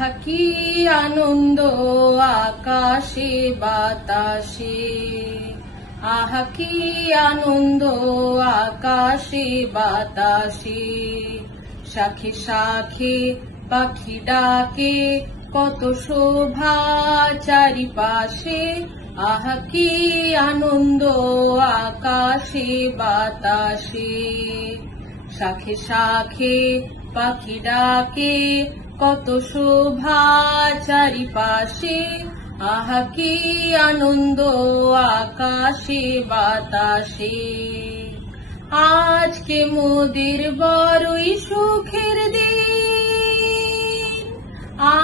আহা কি আনন্দ আকাশে বাতাসে, আহা কি আনন্দ আকাশে বাতাসে। শাখে শাখে পাখি ডাকে, কত শোভা চারিপাশে, আহা কি আনন্দ আকাশে বাতাসে। শাখে শাখে পাখি ডাকে, কত শোভা চারিপাশে, আহা কি আনন্দ আকাশে বাতাসে। আজকে মোদের বড়ই সুখের দিন,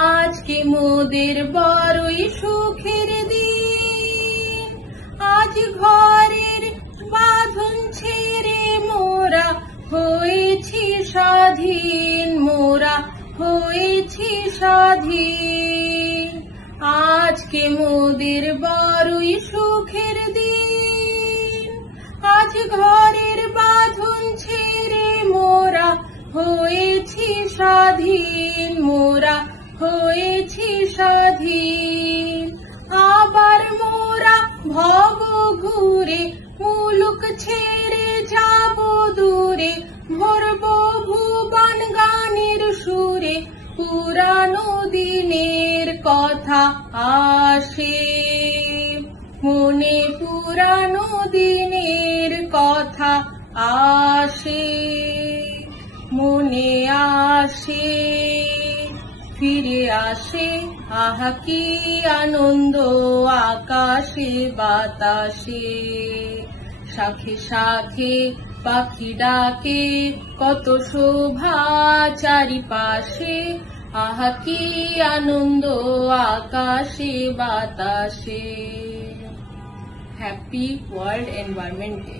আজকে মোদের বড়ই সুখের দিন। আজ ঘরের বাঁধন ছেড়ে মোরা হয়েছি স্বাধীন, মোরা হয়েছি স্বাধীন। আজকে মোদের বড়ই সুখের দিন, আজ ঘরের বাঁধন ছেড়ে মোরা হয়েছি স্বাধীন, মোরা হয়েছি স্বাধীন। আবার মোরা ভব ঘুরে মুলুক ছেড়ে যাব দূরে, ভরব ভুবন গানের সুরে, পুরানো দিনের কথা আসে মনে, পুরানো দিনের কথা আসে মনে, আসে ফিরে আসে। আহা কি আনন্দ আকাশে বাতাসে। শাখে শাখে পাখি ডাকে, কত শোভা চারিপাশে, আহা কি আনন্দ আকাশে বাতাসে। Happy world environment day.